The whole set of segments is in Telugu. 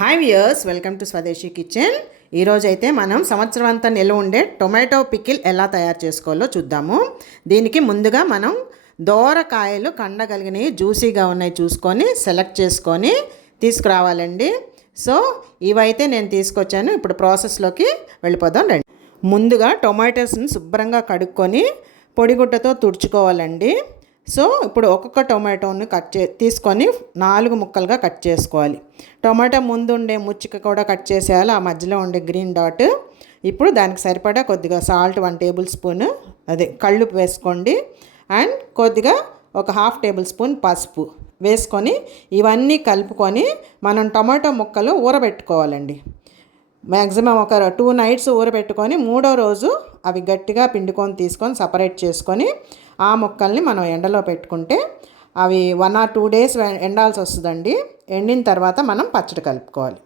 హాయ్ వ్యూయర్స్, వెల్కమ్ టు స్వదేశీ కిచెన్. ఈరోజు అయితే మనం సంవత్సరం అంతా నిల్వ ఉండే టొమాటో పికిల్ ఎలా తయారు చేసుకోవాలో చూద్దాము. దీనికి ముందుగా మనం దోరకాయలు కండగలిగినవి జ్యూసీగా ఉన్నాయి చూసుకొని సెలెక్ట్ చేసుకొని తీసుకురావాలండి. సో ఇవైతే నేను తీసుకొచ్చాను. ఇప్పుడు ప్రాసెస్లోకి వెళ్ళిపోదాం రండి. ముందుగా టొమాటోస్ని శుభ్రంగా కడుక్కొని పొడిగుడ్డతో తుడుచుకోవాలండి. సో ఇప్పుడు ఒక్కొక్క టొమాటోని తీసుకొని 4 ముక్కలుగా కట్ చేసుకోవాలి. టొమాటో ముందు ఉండే ముచ్చిక కూడా కట్ చేసేయాలి, ఆ మధ్యలో ఉండే గ్రీన్ డాట్. ఇప్పుడు దానికి సరిపడా కొద్దిగా సాల్ట్ 1 టేబుల్ స్పూన్, కళ్ళుప్పు వేసుకోండి. అండ్ కొద్దిగా ఒక 1/2 టేబుల్ స్పూన్ పసుపు వేసుకొని ఇవన్నీ కలుపుకొని మనం టొమాటో ముక్కలు ఊరబెట్టుకోవాలండి. మ్యాక్సిమం ఒక 2 నైట్స్ ఊరబెట్టుకొని 3వ రోజు అవి గట్టిగా పిండుకొని తీసుకొని సపరేట్ చేసుకొని ఆ ముక్కల్ని మనం ఎండలో పెట్టుకుంటే అవి 1 or 2 days ఎండాల్సి వస్తుందండి. ఎండిన తర్వాత మనం పచ్చడి కలుపుకోవాలి.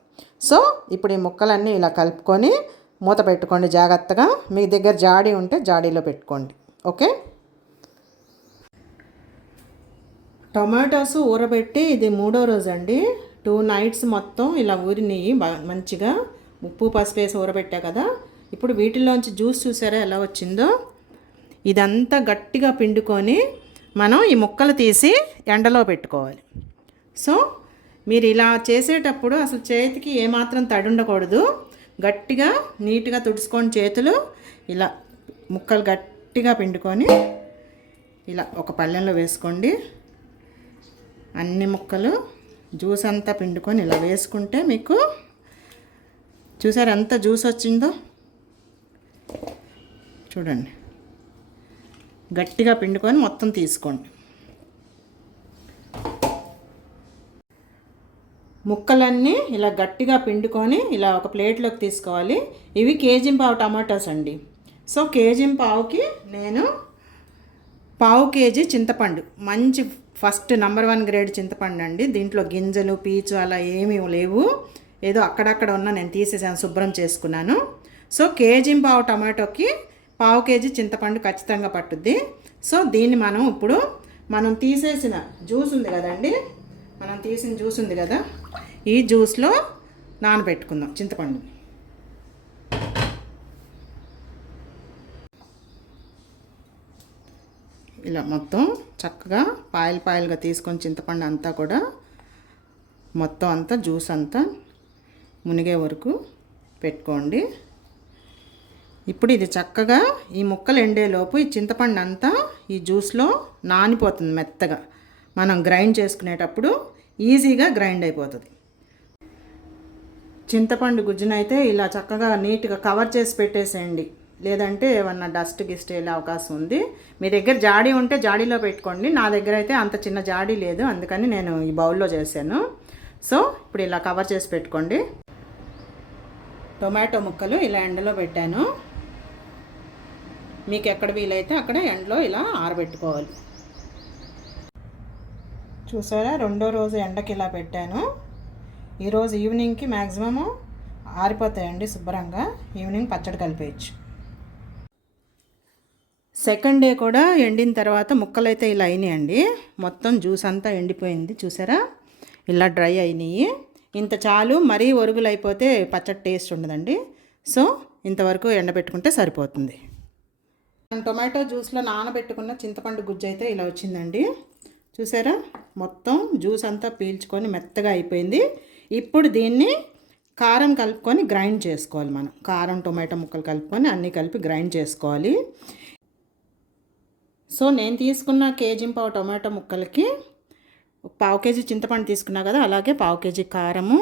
సో ఇప్పుడు ఈ ముక్కలన్నీ ఇలా కలుపుకొని మూత పెట్టుకోండి జాగ్రత్తగా. మీ దగ్గర జాడీ ఉంటే జాడీలో పెట్టుకోండి. ఓకే, టొమాటోస్ ఊరబెట్టి ఇది 3వ రోజు అండి. 2 నైట్స్ మొత్తం ఇలా ఊరినాయి మంచిగా. ఉప్పు పసుపు వేసి ఊరబెట్టా కదా. ఇప్పుడు వీటిల్లోంచి జ్యూస్ చూసారా ఎలా వచ్చిందో. ఇదంతా గట్టిగా పిండుకొని మనం ఈ ముక్కలు తీసి ఎండలో పెట్టుకోవాలి. సో మీరు ఇలా చేసేటప్పుడు అసలు చేతికి ఏమాత్రం తడి ఉండకూడదు. గట్టిగా నీట్గా తుడుచుకొని చేతులు ఇలా ముక్కలు గట్టిగా పిండుకొని ఇలా ఒక పళ్ళెంలో వేసుకోండి. అన్ని ముక్కలు జ్యూస్ అంతా పిండుకొని ఇలా వేసుకుంటే మీకు చూసారు ఎంత జ్యూస్ వచ్చిందో. చూడండి, గట్టిగా పిండుకొని మొత్తం తీసుకోండి. ముక్కలన్నీ ఇలా గట్టిగా పిండుకొని ఇలా ఒక ప్లేట్లోకి తీసుకోవాలి. ఇవి 1.5 kg టమాటోస్ అండి. సో 1.5 kgకి నేను 1/2 kg చింతపండు, మంచి ఫస్ట్ నంబర్ 1 గ్రేడ్ చింతపండు అండి. దీంట్లో గింజలు పీచు అలా ఏమీ లేవు. ఏదో అక్కడక్కడ ఉన్న నేను తీసేసాను, శుభ్రం చేసుకున్నాను. సో 1.5 kg టమాటోకి 1/2 kg చింతపండు ఖచ్చితంగా పట్టుద్ది. సో దీన్ని మనం తీసేసిన జ్యూస్ ఉంది కదండి, మనం తీసిన జ్యూస్ ఉంది కదా, ఈ జ్యూస్లో నానబెట్టుకుందాం చింతపండు. ఇలా మొత్తం చక్కగా పాయలుగా తీసుకొని చింతపండు అంతా కూడా మొత్తం అంతా జ్యూస్ అంతా మునిగే వరకు పెట్టుకోండి. ఇప్పుడు ఇది చక్కగా ఈ ముక్కలు ఎండేలోపు ఈ చింతపండు అంతా ఈ జ్యూస్లో నానిపోతుంది మెత్తగా. మనం గ్రైండ్ చేసుకునేటప్పుడు ఈజీగా గ్రైండ్ అయిపోతుంది. చింతపండు గుజ్జునైతే ఇలా చక్కగా నీట్గా కవర్ చేసి పెట్టేసేయండి, లేదంటే ఏమన్నా డస్ట్ గిస్ట్ వెళ్ళే అవకాశం ఉంది. మీ దగ్గర జాడీ ఉంటే జాడీలో పెట్టుకోండి. నా దగ్గర అయితే అంత చిన్న జాడీ లేదు, అందుకని నేను ఈ బౌల్లో చేశాను. సో ఇప్పుడు ఇలా కవర్ చేసి పెట్టుకోండి. టొమాటో ముక్కలు ఇలా ఎండలో పెట్టాను. మీకు ఎక్కడ వీలైతే అక్కడ ఎండలో ఇలా ఆరబెట్టుకోవాలి. చూసారా, 2వ రోజు ఎండకి ఇలా పెట్టాను. ఈరోజు ఈవినింగ్కి మ్యాక్సిమము ఆరిపోతాయండి శుభ్రంగా. ఈవినింగ్ పచ్చడి కలిపేయచ్చు. సెకండ్ డే కూడా ఎండిన తర్వాత ముక్కలు అయితే ఇలా అయినాయండి. మొత్తం జ్యూస్ అంతా ఎండిపోయింది చూసారా, ఇలా డ్రై అయినాయి. ఇంత చాలు, మరీ ఒరుగులు అయిపోతే పచ్చడి టేస్ట్ ఉండదండి. సో ఇంతవరకు ఎండబెట్టుకుంటే సరిపోతుంది. టొమాటో జ్యూస్లో నానబెట్టుకున్న చింతపండు గుజ్జు అయితే ఇలా వచ్చిందండి. చూసారా, మొత్తం జ్యూస్ అంతా పీల్చుకొని మెత్తగా అయిపోయింది. ఇప్పుడు దీన్ని కారం కలుపుకొని గ్రైండ్ చేసుకోవాలి. మనం కారం టొమాటో ముక్కలు కలుపుకొని అన్నీ కలిపి గ్రైండ్ చేసుకోవాలి. సో నేను తీసుకున్న 1.5 kg టొమాటో ముక్కలకి 1/2 kg చింతపండు తీసుకున్నా కదా, అలాగే 1/2 kg కారము,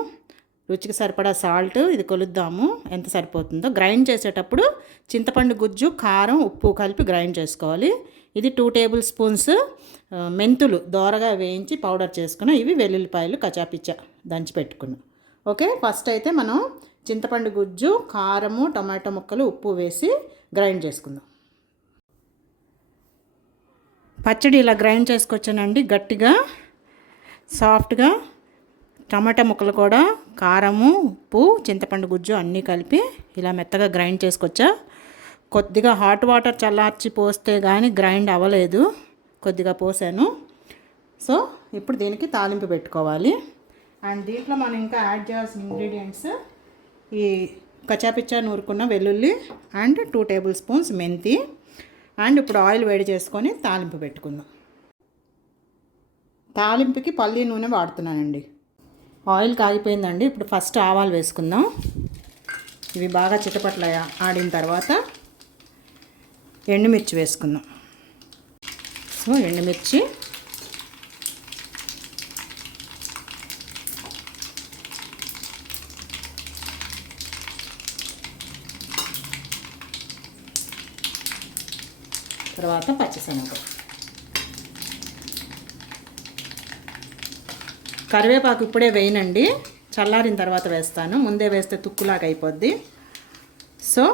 రుచికి సరిపడా సాల్ట్, ఇది కొలుద్దాము ఎంత సరిపోతుందో. గ్రైండ్ చేసేటప్పుడు చింతపండు గుజ్జు, కారం, ఉప్పు కలిపి గ్రైండ్ చేసుకోవాలి. ఇది 2 టేబుల్ స్పూన్స్ మెంతులు దోరగా వేయించి పౌడర్ చేసుకున్నాం. ఇవి వెల్లుల్లిపాయలు కచాపిచ్చా దంచి పెట్టుకున్నాం. ఓకే, ఫస్ట్ అయితే మనం చింతపండు గుజ్జు, కారము, టమాటో ముక్కలు, ఉప్పు వేసి గ్రైండ్ చేసుకుందాం. పచ్చడి ఇలా గ్రైండ్ చేసుకొచ్చానండి గట్టిగా, సాఫ్ట్గా. టమాటా ముక్కలు కూడా కారము, ఉప్పు, చింతపండు గుజ్జు అన్నీ కలిపి ఇలా మెత్తగా గ్రైండ్ చేసుకొచ్చా. కొద్దిగా హాట్ వాటర్ చల్లార్చి పోస్తే కానీ గ్రైండ్ అవ్వలేదు, కొద్దిగా పోసాను. సో ఇప్పుడు దీనికి తాలింపు పెట్టుకోవాలి. అండ్ దీంట్లో మనం ఇంకా యాడ్ చేయాల్సిన ఇంగ్రీడియంట్స్ ఈ కచ్చాపిచ్చా నూరుకున్న వెల్లుల్లి అండ్ 2 టేబుల్ స్పూన్స్ మెంతి. అండ్ ఇప్పుడు ఆయిల్ వేడి చేసుకొని తాలింపు పెట్టుకుందాం. తాలింపుకి పల్లి నూనె వాడుతున్నానండి. ఆయిల్ కాగిపోయిందండి. ఇప్పుడు ఫస్ట్ ఆవాలు వేసుకుందాం. ఇవి బాగా చిటపట్ల ఆడిన తర్వాత ఎండుమిర్చి వేసుకుందాం. సో ఎండుమిర్చి, తర్వాత పచ్చిశనగపప్పు, కరివేపాకు ఇప్పుడే వేయనండి, చల్లారిన తర్వాత వేస్తాను. ముందే వేస్తే తుక్కులాగా అయిపోద్ది. సో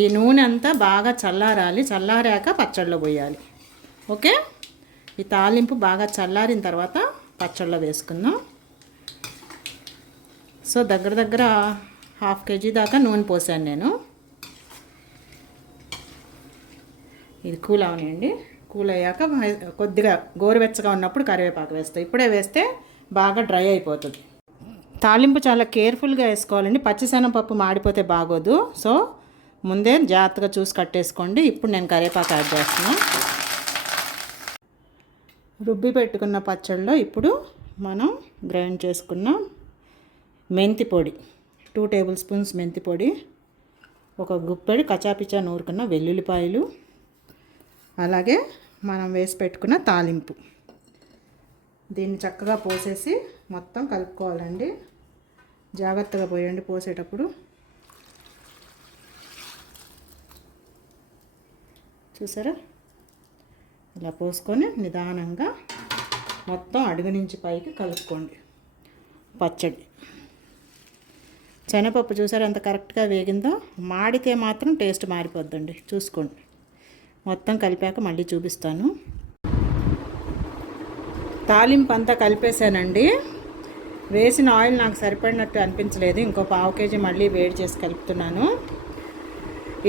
ఈ నూనె అంతా బాగా చల్లారాలి. చల్లారాక పచ్చళ్ళలో పోయాలి. ఓకే, ఈ తాలింపు బాగా చల్లారిన తర్వాత పచ్చళ్ళలో వేసుకుందాం. సో దగ్గర 1/2 kg దాకా నూనె పోసాను నేను. ఇది కూల్ అవనియండి. కూల్ అయ్యాక కొద్దిగా గోరువెచ్చగా ఉన్నప్పుడు కరివేపాకు వేస్తాం. ఇప్పుడే వేస్తే బాగా డ్రై అయిపోతుంది. తాలింపు చాలా కేర్ఫుల్గా వేసుకోవాలండి. పచ్చిశనగపప్పు మాడిపోతే బాగోదు. సో ముందే జాగ్రత్తగా చూసి కట్టేసుకోండి. ఇప్పుడు నేను కరివేపాకు యాడ్ చేస్తున్నాను. రుబ్బి పెట్టుకున్న పచ్చళ్ళలో ఇప్పుడు మనం గ్రైండ్ చేసుకున్న మెంతి పొడి, 2 టేబుల్ స్పూన్స్ మెంతి పొడి, ఒక గుప్పెడు కచాపిచా నూరుకున్న వెల్లుల్లిపాయలు, అలాగే మనం వేసి పెట్టుకున్న తాలింపు. దీన్ని చక్కగా పోసేసి మొత్తం కలుపుకోవాలండి. జాగ్రత్తగా పోయండి పోసేటప్పుడు. చూసారా, ఇలా పోసుకొని నిదానంగా మొత్తం అడుగు నుంచి పైకి కలుపుకోండి. పచ్చడి శనగపప్పు చూసారా ఎంత కరెక్ట్గా వేగిందో. మాడితే మాత్రం టేస్ట్ మారిపోద్దండి, చూసుకోండి. మొత్తం కలిపాక మళ్ళీ చూపిస్తాను. తాలింపు అంతా కలిపేసానండి. వేసిన ఆయిల్ నాకు సరిపడినట్టు అనిపించలేదు. ఇంకో 1/2 kg మళ్ళీ వేడి చేసి కలుపుతున్నాను.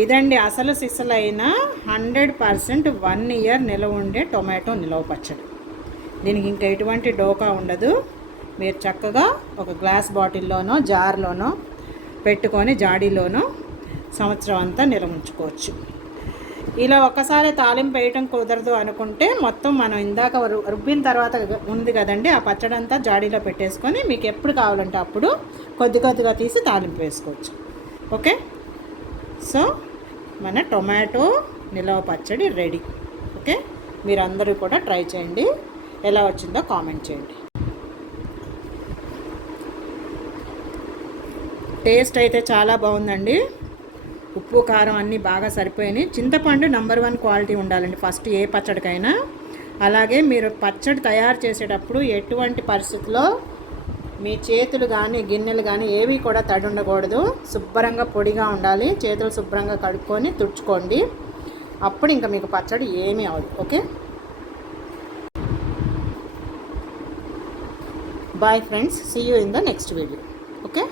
ఇదండి అసలు సిసలైన 100% 1 year నిలవ ఉండే టొమాటో నిలవ పచ్చడి. దీనికి ఇంకా ఎటువంటి డోకా ఉండదు. మీరు చక్కగా ఒక గ్లాస్ బాటిల్లోనో జార్లోనో పెట్టుకొని జాడీలోనో సంవత్సరం అంతా నిలవ ఉంచుకోవచ్చు. ఇలా ఒక్కసారి తాలింపు వేయటం కుదరదు అనుకుంటే మొత్తం మనం ఇందాక రుబ్బిన తర్వాత ఉంది కదండి, ఆ పచ్చడి అంతా జాడీలో పెట్టేసుకొని మీకు ఎప్పుడు కావాలంటే అప్పుడు కొద్దిగా తీసి తాలింపు వేసుకోవచ్చు. ఓకే, సో మన టొమాటో నిలవ పచ్చడి రెడీ. ఓకే, మీరందరూ కూడా ట్రై చేయండి. ఎలా వచ్చిందో కామెంట్ చేయండి. టేస్ట్ అయితే చాలా బాగుందండి. ఉప్పు కారం అన్నీ బాగా సరిపోయినాయి. చింతపండు నెంబర్ 1 క్వాలిటీ ఉండాలండి ఫస్ట్ ఏ పచ్చడికైనా. అలాగే మీరు పచ్చడి తయారు చేసేటప్పుడు ఎటువంటి పరిస్థితుల్లో మీ చేతులు కానీ గిన్నెలు కానీ ఏవి కూడా తడి ఉండకూడదు. శుభ్రంగా పొడిగా ఉండాలి. చేతులు శుభ్రంగా కడుక్కొని తుడుచుకోండి. అప్పుడు ఇంకా మీకు పచ్చడి ఏమీ అవ్వదు. Okay, bye friends, see you in the next video. Okay.